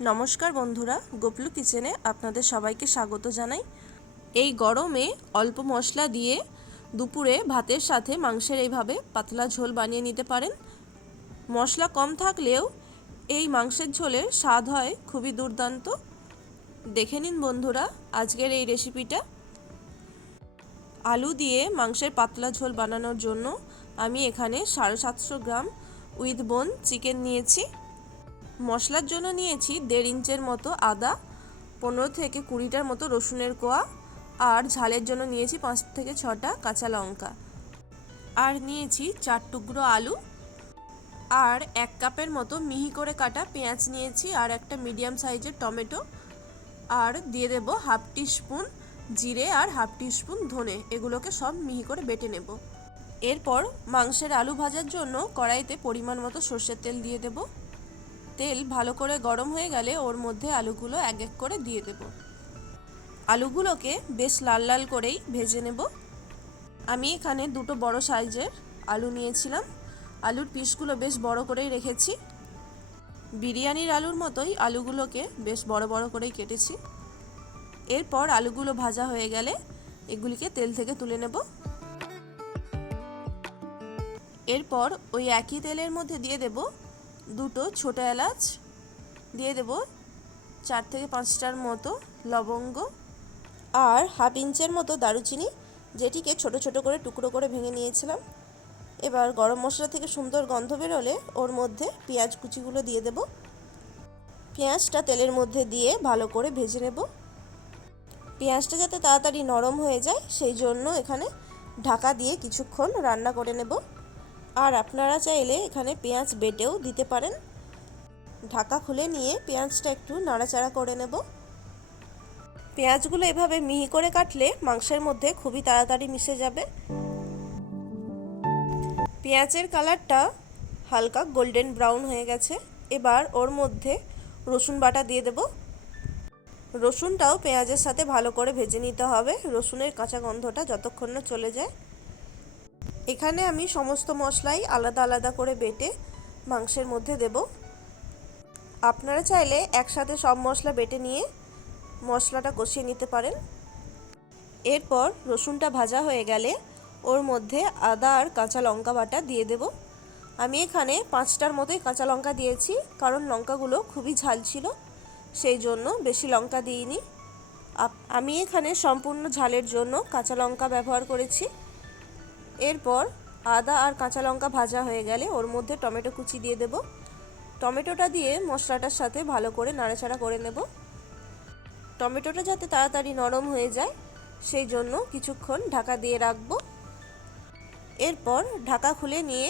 নমস্কার বন্ধুরা, গোপলু কিচেনে আপনাদের সবাইকে স্বাগত জানাই। এই গরমে অল্প মশলা দিয়ে দুপুরে ভাতের সাথে মাংসের এইভাবে পাতলা ঝোল বানিয়ে নিতে পারেন। মশলা কম থাকলেও এই মাংসের ঝোলের স্বাদ হয় খুবই দুর্দান্ত। দেখে নিন বন্ধুরা আজকের এই রেসিপিটা। আলু দিয়ে মাংসের পাতলা ঝোল বানানোর জন্য আমি এখানে 750 গ্রাম উইথ বোন চিকেন নিয়েছি। মশলার জন্য নিয়েছি 1.5 ইঞ্চের মতো আদা, 15 থেকে 20টার মতো রসুনের কোয়া, আর ঝালের জন্য নিয়েছি 5 থেকে 6টা কাঁচা লঙ্কা, আর নিয়েছি 4 টুকরো আলু, আর 1 কাপের মতো মিহি করে কাটা পেঁয়াজ নিয়েছি, আর একটা মিডিয়াম সাইজের টমেটো, আর দিয়ে দেব হাফ টিস্পুন জিরে আর হাফ টিস্পুন ধনে। এগুলোকে সব মিহি করে বেটে নেব। এরপর মাংসের আলু ভাজার জন্য কড়াইতে পরিমাণ মতো সর্ষের তেল দিয়ে দেব। তেল ভালো করে গরম হয়ে গেলে ওর মধ্যে আলুগুলো এক এক করে দিয়ে দেব। আলুগুলোকে বেশ লাল লাল করেই ভেজে নেব। আমি এখানে দুটো বড় সাইজের আলু নিয়েছিলাম। আলুর পিসগুলো বেশ বড় করেই রেখেছি। বিরিয়ানির আলুর মতোই আলুগুলোকে বেশ বড় বড় করেই কেটেছি। এরপর আলুগুলো ভাজা হয়ে গেলে এগুলিকে তেল থেকে তুলে নেব। এরপর ওই একই তেলের মধ্যে দিয়ে দেব দুটো ছোটো এলাচ, দিয়ে দেব 4 থেকে 5টার মতো লবঙ্গ, আর হাফ ইঞ্চের মতো দারুচিনি, যেটিকে ছোট ছোট করে টুকরো করে ভেঙে নিয়েছিলাম। এবার গরম মশলা থেকে সুন্দর গন্ধ বেরোলে ওর মধ্যে পেঁয়াজ কুচিগুলো দিয়ে দেব। পেঁয়াজটা তেলের মধ্যে দিয়ে ভালো করে ভেজে নেব। পেঁয়াজটা যাতে তাড়াতাড়ি নরম হয়ে যায় সেই জন্য এখানে ঢাকা দিয়ে কিছুক্ষণ রান্না করে নেব। আর আপনারা চাইলে এখানে পেঁয়াজ বেটেও দিতে পারেন। ঢাকা খুলে নিয়ে পেঁয়াজটা একটু নাড়াচাড়া করে নেব। পেঁয়াজগুলো এভাবে মিহি করে কাটলে মাংসের মধ্যে খুবই তাড়াতাড়ি মিশে যাবে। পেঁয়াজের কালারটা হালকা গোল্ডেন ব্রাউন হয়ে গেছে। এবার ওর মধ্যে রসুন বাটা দিয়ে দেব। রসুনটাও পেঁয়াজের সাথে ভালো করে ভেজে নিতে হবে, রসুনের কাঁচা গন্ধটা যতক্ষণ না চলে যায়। এখানে আমি সমস্ত মশলাই আলাদা আলাদা করে বেটে মাংসের মধ্যে দেব। আপনারা চাইলে একসাথে সব মশলা বেটে নিয়ে মশলাটা কষিয়ে নিতে পারেন। এরপর রসুনটা ভাজা হয়ে গেলে ওর মধ্যে আদা আর কাঁচা লঙ্কা বাটা দিয়ে দেব। আমি এখানে 5টার মতোই কাঁচা লঙ্কা দিয়েছি, কারণ লঙ্কাগুলো খুবই ঝাল ছিল, সেই জন্য বেশি লঙ্কা দিইনি। আমি এখানে সম্পূর্ণ ঝালের জন্য কাঁচা লঙ্কা ব্যবহার করেছি। এরপর আদা আর কাঁচা লঙ্কা ভাজা হয়ে গেলে ওর মধ্যে টমেটো কুচি দিয়ে দেব। টমেটোটা দিয়ে মশলাটার সাথে ভালো করে নাড়াচাড়া করে নেব। টমেটোটা যাতে তাড়াতাড়ি নরম হয়ে যায় সেই জন্য কিছুক্ষণ ঢাকা দিয়ে রাখব। এরপর ঢাকা খুলে নিয়ে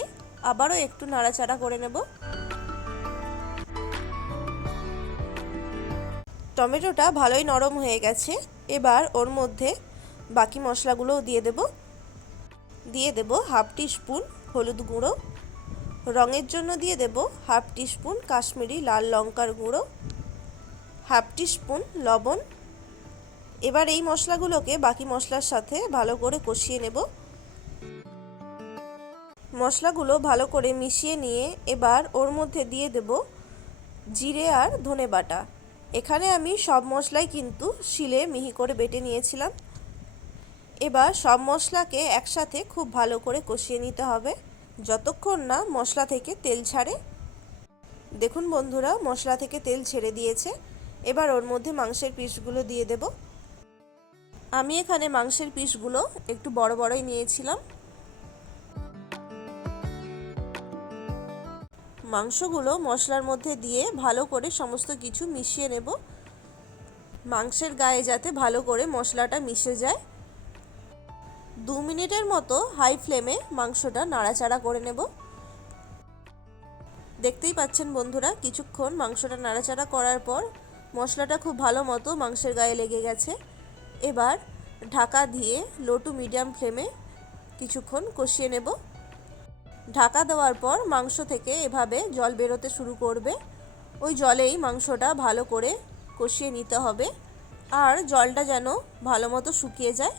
আবারও একটু নাড়াচাড়া করে নেব। টমেটোটা ভালোই নরম হয়ে গেছে। এবার ওর মধ্যে বাকি মশলাগুলোও দিয়ে দেব হাফ টিস্পুন হলুদ গুঁড়ো, রঙের জন্য দিয়ে দেব হাফ টিস্পুন কাশ্মীরি লাল লঙ্কার গুঁড়ো, হাফ টিস্পুন লবণ। এবার এই মশলাগুলোকে বাকি মশলার সাথে ভালো করে কষিয়ে নেব। মশলাগুলো ভালো করে মিশিয়ে নিয়ে এবার ওর মধ্যে দিয়ে দেব জিরে আর ধনে বাটা। এখানে আমি সব মশলাই কিন্তু শিলে মিহি করে বেটে নিয়েছিলাম। এবার সব মশলাকে একসাথে খুব ভালো করে কষিয়ে নিতে হবে যতক্ষণ না মশলা থেকে তেল ছাড়ে। দেখুন বন্ধুরা, মশলা থেকে তেল ছেড়ে দিয়েছে। এবার ওর মধ্যে মাংসের পিসগুলো দিয়ে দেব। আমি এখানে মাংসের পিসগুলো একটু বড় বড়ই নিয়েছিলাম। মাংসগুলো মশলার মধ্যে দিয়ে ভালো করে সমস্ত কিছু মিশিয়ে নেব। মাংসের গায়ে যাতে ভালো করে মশলাটা মিশে যায়। 2 মিনিটের মতো হাই ফ্লেমে মাংসটা নাড়াচাড়া করে নেব। দেখতেই পাচ্ছেন বন্ধুরা, কিছুক্ষণ মাংসটা নাড়াচাড়া করার পর মশলাটা খুব ভালো মতো মাংসের গায়ে লেগে গেছে। এবার ঢাকা দিয়ে লো টু মিডিয়াম ফ্লেমে কিছুক্ষণ কষিয়ে নেব। ঢাকা দেওয়ার পর মাংস থেকে এভাবে জল বেরোতে শুরু করবে। ওই জলেই মাংসটা ভালো করে কষিয়ে নিতে হবে, আর জলটা যেন ভালো মতো শুকিয়ে যায়।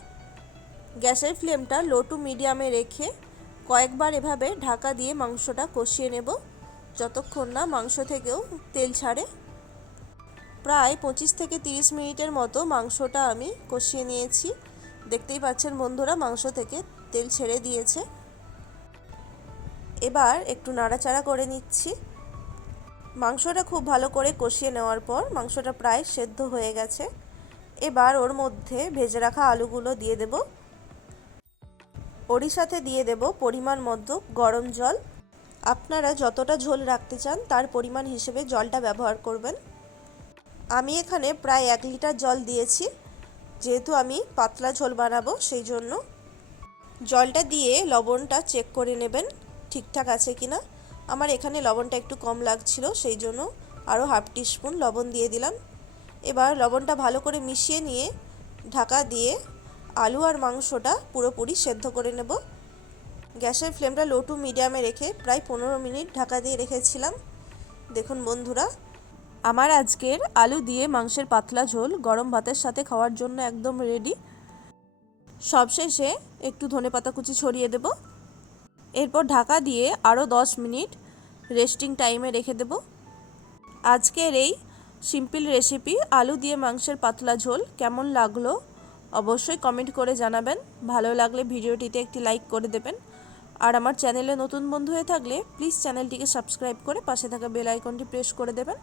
গ্যাসের ফ্লেমটা লো টু মিডিয়ামে রেখে কয়েকবার এভাবে ঢাকা দিয়ে মাংসটা কষিয়ে নেব যতক্ষণ না মাংস থেকেও তেল ছাড়ে। প্রায় 25 থেকে 30 মিনিটের মতো মাংসটা আমি কষিয়ে নিয়েছি। দেখতেই পাচ্ছেন বন্ধুরা, মাংস থেকে তেল ছেড়ে দিয়েছে। এবার একটু নাড়াচাড়া করে নিচ্ছি। মাংসটা খুব ভালো করে কষিয়ে নেওয়ার পর মাংসটা প্রায় সেদ্ধ হয়ে গেছে। এবার ওর মধ্যে ভেজে রাখা আলুগুলো দিয়ে দেব। ওরই সাথে দিয়ে দেব পরিমাণ মতো গরম জল। আপনারা যতটা ঝোল রাখতে চান তার পরিমাণ হিসেবে জলটা ব্যবহার করবেন। আমি এখানে প্রায় 1 লিটার জল দিয়েছি, যেহেতু আমি পাতলা ঝোল বানাবো সেই জন্য। জলটা দিয়ে লবণটা চেক করে নেবেন ঠিকঠাক আছে কিনা। আমার এখানে লবণটা একটু কম লাগছিল, সেই জন্য আরও হাফ টিস্পুন লবণ দিয়ে দিলাম। এবার লবণটা ভালো করে মিশিয়ে নিয়ে ঢাকা দিয়ে আলু আর মাংসটা পুরোপুরি সেদ্ধ করে নেব। গ্যাসের ফ্লেমটা লো টু মিডিয়ামে রেখে প্রায় 15 মিনিট ঢাকা দিয়ে রেখেছিলাম। দেখুন বন্ধুরা, আমার আজকের আলু দিয়ে মাংসের পাতলা ঝোল গরম ভাতের সাথে খাওয়ার জন্য একদম রেডি। সবশেষে একটু ধনেপাতা কুচি ছড়িয়ে দেব। এরপর ঢাকা দিয়ে আরও 10 মিনিট রেস্টিং টাইমে রেখে দেব। আজকের এই সিম্পল রেসিপি আলু দিয়ে মাংসের পাতলা ঝোল কেমন লাগলো অবশ্যই কমেন্ট করে জানাবেন। ভালো লাগলে ভিডিওটিতে একটি লাইক করে দেবেন। আর আমার চ্যানেলে নতুন বন্ধু হয়ে থাকলে প্লিজ চ্যানেলটিকে সাবস্ক্রাইব করে পাশে থাকা বেল আইকনটি প্রেস করে দেবেন,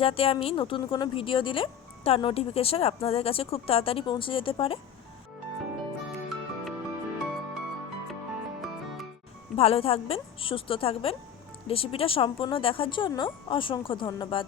যাতে আমি নতুন কোনো ভিডিও দিলে তার নোটিফিকেশান আপনাদের কাছে খুব তাড়াতাড়ি পৌঁছে যেতে পারে। ভালো থাকবেন, সুস্থ থাকবেন। রেসিপিটা সম্পূর্ণ দেখার জন্য অসংখ্য ধন্যবাদ।